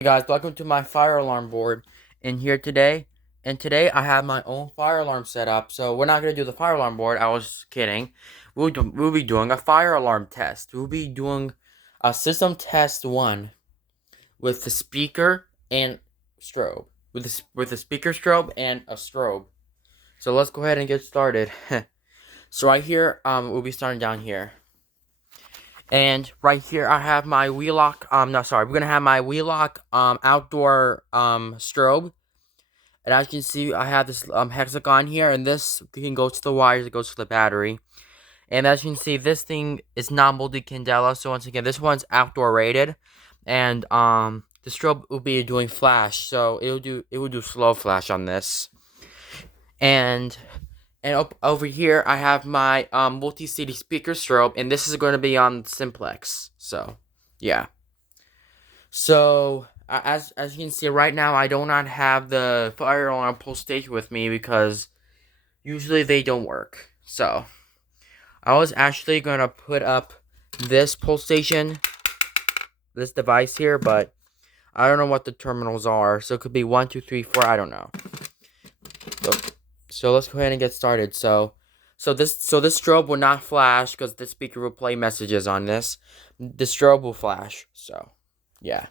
Hey guys, welcome to my fire alarm board. And today I have my own fire alarm set up. So we're not gonna do the fire alarm board. I was kidding. We'll be doing a fire alarm test. We'll be doing a system test one with the speaker and strobe. With the speaker strobe and a strobe. So let's go ahead and get started. So right here, we'll be starting down here. And right here, I have my Wheelock. No, sorry, we're gonna have my Wheelock outdoor strobe. And as you can see, I have this hexagon here, and this can go to the wires. It goes to the battery. And as you can see, this thing is not multi-candela. So once again, this one's outdoor rated, and the strobe will be doing flash. So it will do slow flash on this. And up over here, I have my multi-city speaker strobe, and this is going to be on simplex. So, yeah. So, as you can see right now, I do not have the fire alarm pulse station with me because usually they don't work. So, I was actually going to put up this pulse station, this device here, but I don't know what the terminals are. So, it could be 1, 2, 3, 4, I don't know. So, So let's go ahead and get started. So this strobe will not flash because the speaker will play messages on this. The strobe will flash. So, yeah.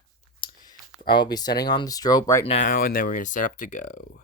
I will be setting on the strobe right now, and then we're gonna set up to go.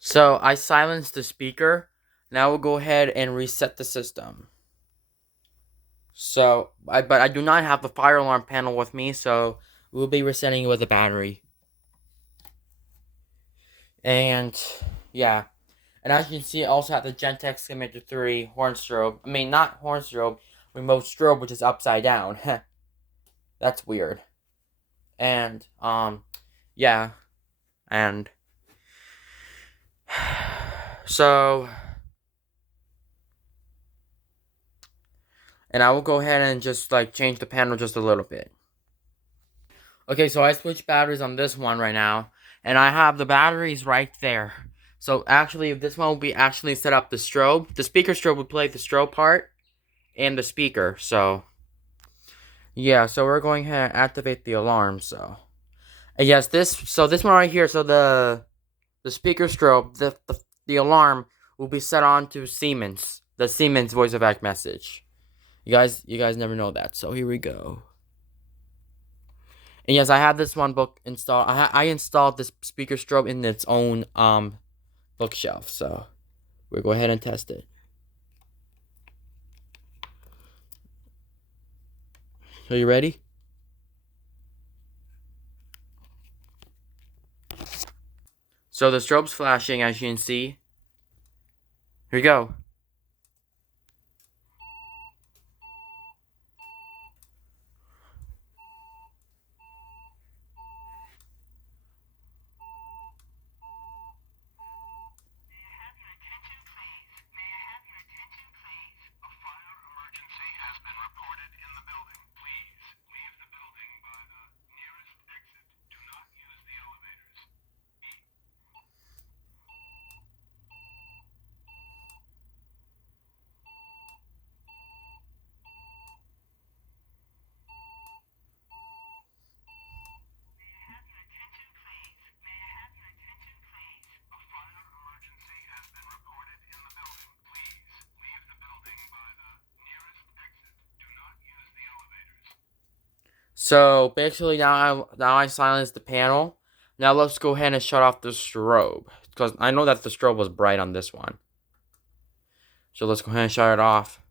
So I silenced the speaker. Now we'll go ahead and reset the system. But I do not have the fire alarm panel with me, so we'll be resetting it with a battery. And yeah. And as you can see, I also have the Gentex Commander 3 horn strobe. I mean, not horn strobe, remote strobe, which is upside down. That's weird. And, yeah. And, so, and I will go ahead and just, like, change the panel just a little bit. Okay, so I switched batteries on this one right now. And I have the batteries right there. So, actually, this one will be actually set up the strobe. The speaker strobe will play the strobe part and the speaker, so... Yeah, so we're going to activate the alarm, so... Yes, this one right here, so the speaker strobe, the alarm will be set on to Siemens, the Siemens voice of act message. You guys never know that, so here we go. And yes, I have this one book installed. I installed this speaker strobe in its own bookshelf, so we'll go ahead and test it. Are you ready? So the strobe's flashing, as you can see. Here we go. So basically now I silenced the panel. Now let's go ahead and shut off the strobe, because I know that the strobe was bright on this one. So let's go ahead and shut it off.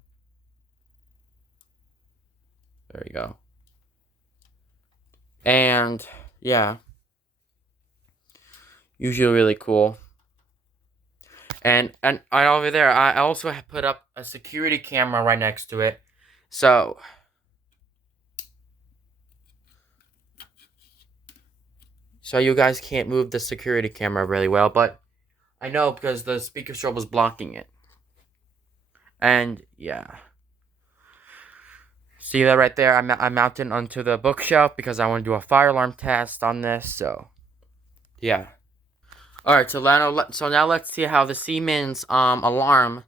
There you go. And yeah, usually really cool. And over there, I also have put up a security camera right next to it. So you guys can't move the security camera really well, but I know because the speaker strobe was blocking it. And yeah. See that right there? I'm mounted onto the bookshelf because I want to do a fire alarm test on this. So yeah. Alright, so now let's see how the Siemens alarm,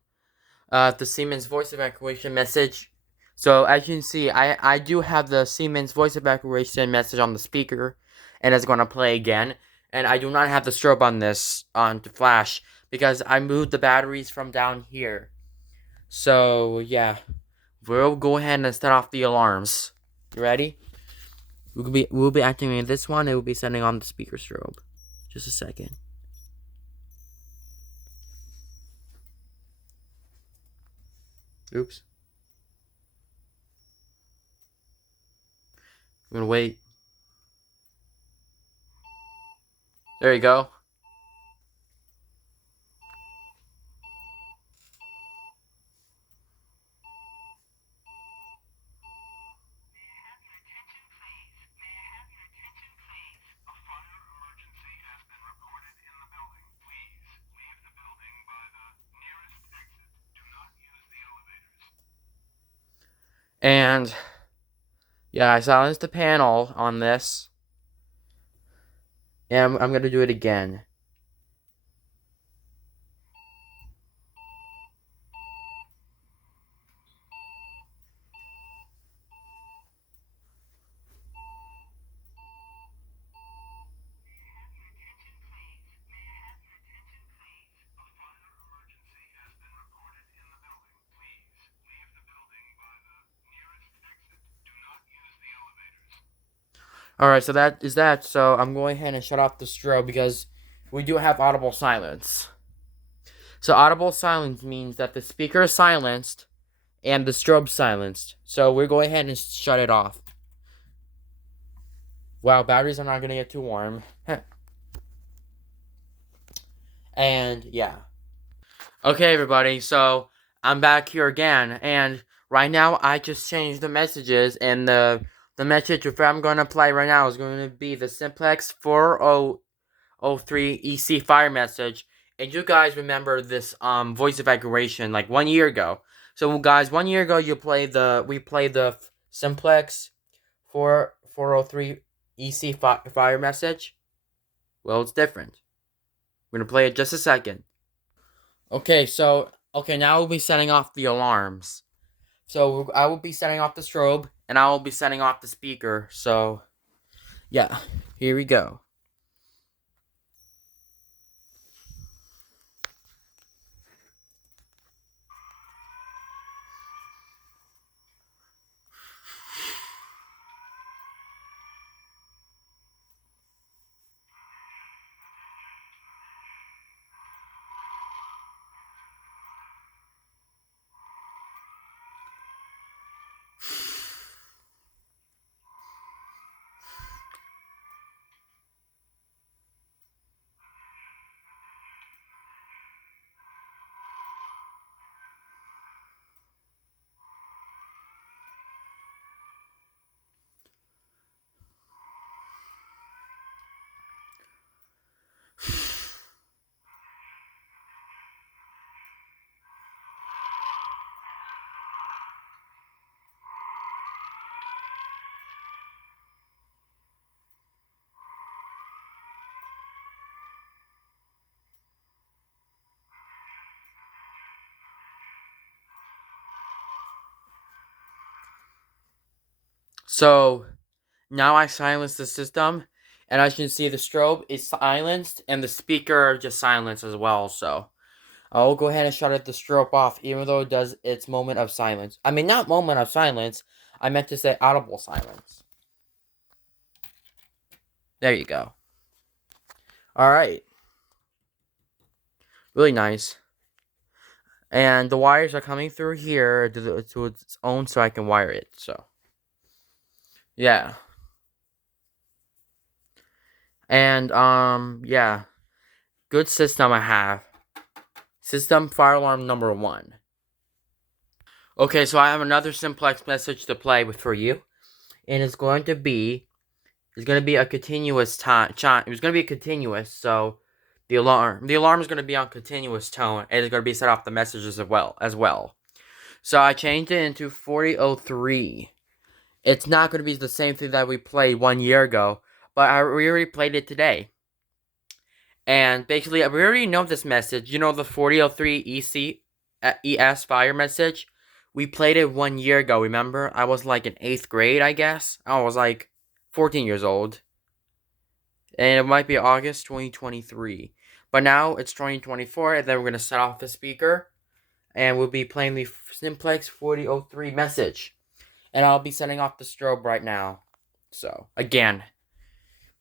the Siemens voice evacuation message. So as you can see, I do have the Siemens voice evacuation message on the speaker, and it's going to play again. And I do not have the strobe on this to flash because I moved the batteries from down here. So yeah, we'll go ahead and set off the alarms. You ready? We'll be activating this one. It will be setting on the speaker strobe. Just a second. Oops. I'm gonna wait. There you go. And yeah, I silenced the panel on this. And I'm gonna do it again. Alright, so that is that. So I'm going ahead and shut off the strobe because we do have audible silence. So audible silence means that the speaker is silenced and the strobe silenced. So we're going ahead and shut it off. Wow, batteries are not gonna get too warm. And yeah. Okay, everybody, so I'm back here again, and right now I just changed the messages, and the message if I'm going to play right now is going to be the Simplex 4003 EC fire message. And you guys remember this voice evacuation like 1 year ago. So guys, 1 year ago we played the Simplex 403 EC fire message. Well, it's different. We're gonna play it just a second. Okay, now we'll be setting off the alarms. So I will be setting off the strobe, and I will be setting off the speaker. So, yeah, here we go. So, now I silenced the system, and as you can see, the strobe is silenced, and the speaker just silenced as well, so I'll go ahead and shut the strobe off, even though it does its moment of silence. I mean, not moment of silence, I meant to say audible silence. There you go. Alright. Really nice. And the wires are coming through here to its own so I can wire it. So, yeah. And, yeah. Good system I have. System fire alarm number 1. Okay, so I have another simplex message to play with for you. And it's going to be a continuous time. It's going to be a continuous, so the alarm is going to be on continuous tone, and it's going to be set off the messages as well. So I changed it into 4003. It's not going to be the same thing that we played 1 year ago, but we already played it today. And basically, we already know this message. You know the 4003 ES fire message? We played it 1 year ago, remember? I was like in 8th grade, I guess. I was like 14 years old. And it might be August 2023. But now it's 2024, and then we're going to set off the speaker. And we'll be playing the Simplex 4003 message. And I'll be setting off the strobe right now. So, again,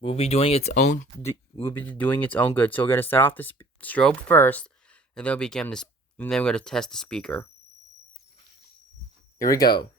we'll be doing its own good. So we're going to set off the strobe first, and then we're going to test the speaker. Here we go.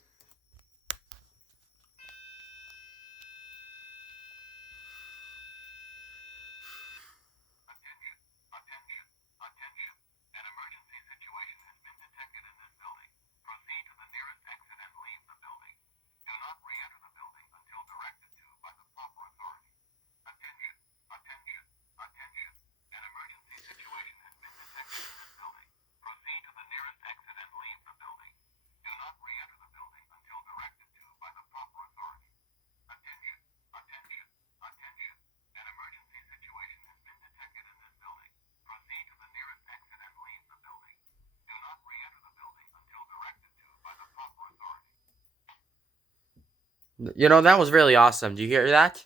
You know, that was really awesome. Do you hear that?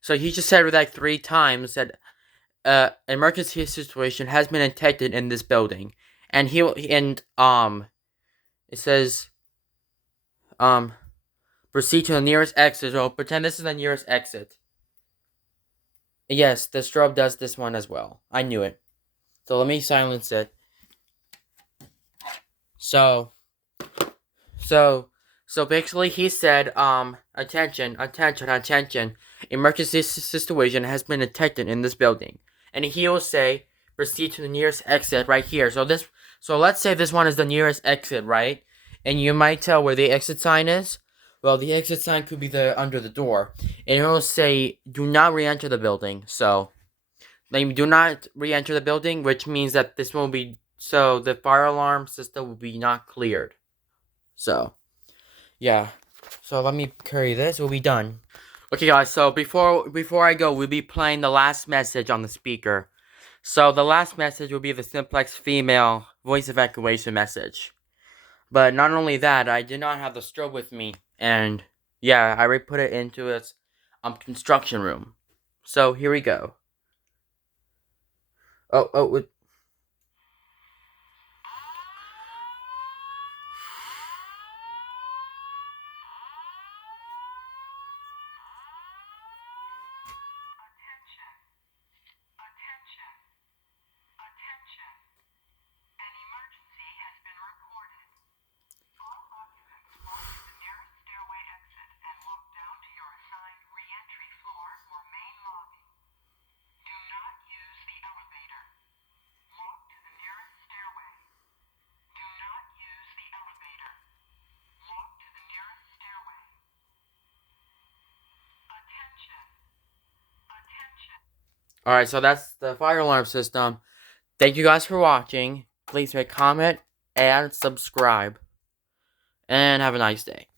So he just said it like 3 times that emergency situation has been detected in this building. And it says proceed to the nearest exit. So pretend this is the nearest exit. Yes, the strobe does this one as well. I knew it. So let me silence it. So basically he said, attention. Emergency situation has been detected in this building. And he will say, proceed to the nearest exit right here. So let's say this one is the nearest exit, right? And you might tell where the exit sign is. Well, the exit sign could be under the door. And it will say, do not re-enter the building. So, do not re-enter the building, which means that this will be, so the fire alarm system will be not cleared. So, yeah. So let me carry this. We'll be done. Okay, guys. So before I go, we'll be playing the last message on the speaker. So the last message will be the simplex female voice evacuation message. But not only that, I did not have the strobe with me, and yeah, I already put it into its construction room. So here we go. Oh. Alright, so that's the fire alarm system. Thank you guys for watching. Please rate, comment, and subscribe. And have a nice day.